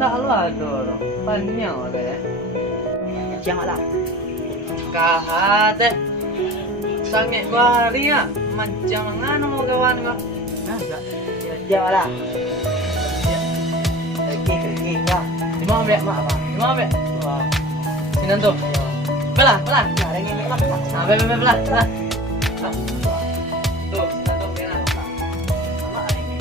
ndak lu aduh. Pannya oleh. Janganlah. Kahat eh. Sange bari ya. Macam ngano mau kawan kau. Nah, janganlah. Oke, ya. Di mana be? Di mana be? Wah. Sini tuh. Belah. Nah, ini lah. Nah, belah. Tuh, sini tuh belah. Sama ini.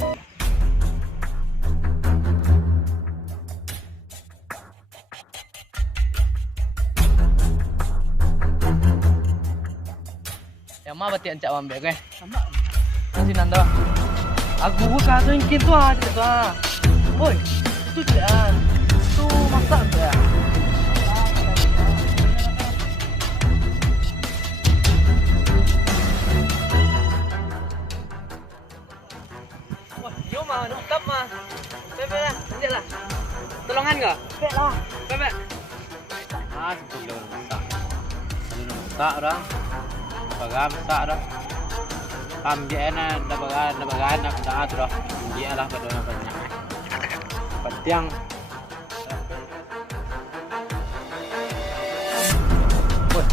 Yang mana beti ancak wambe ke? Sama. Sini tuh. Aku buka tuh yang gitu aja tuh. Woi, itu jangan. Tuh maksa tuh ya. Wah, yo mah, nukap mah. Bebe lah, lanjut lah. Tolongan nggak? Bek lah. Bebe. Ah, sebelum masak. Sebelum masak dah. Bagan masak dah. Kambiana dah bagan nak masak dah. Dia lah pada banyak. Petiang. Wah,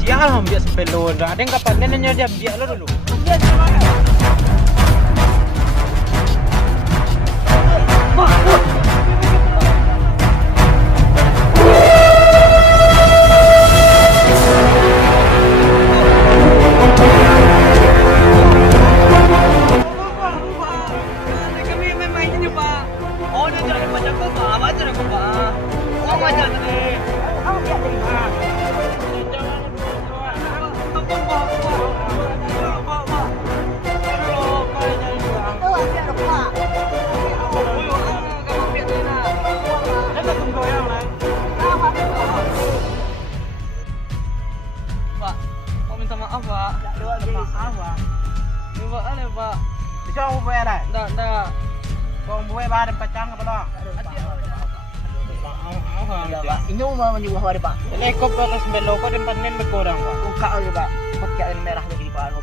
sial ham dia sepelo dah. Ada yang kapan nanya dia biar lah dulu. Kami memang ini pak. Oh, dia jangan macam kau pak. Apa aja aku pak. Oh, macam ni. Aku biar terima. Tuh, biar lupa. Pak, mau minta maaf pak. Maaf, Bang. Coba ada pak. Bisa aku buat dah. Ndak. Kau buat bahan pecang apa dah? Ini mau menyuguh hari, Pak. Lekop atas belok kau dan panen berkurang pak. Buka aja, Pak. Pakai air merah lagi, Pak.